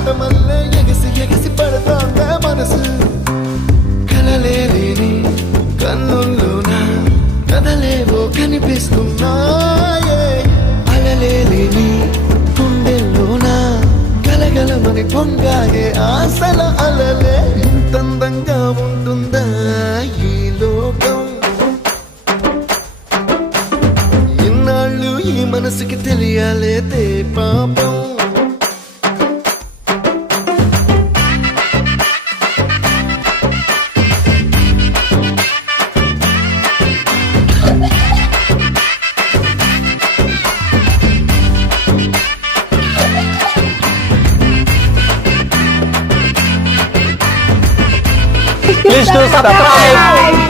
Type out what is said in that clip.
తోటమల్లే ఎగసి ఎగసి పడతాందే మనసు కలలేని కన్నుల్లోన కదలేవో కనిపిస్తున్నాయే అలలేని గుండెల్లోన గలగలమని పొంగాయే ఆశల అలలే ఇంతందంగా ఉంటుందా ఈ లోకం ఇన్నాళ్ళు ఈ మనసుకి తెలియాలేదే పాపం Please do subscribe.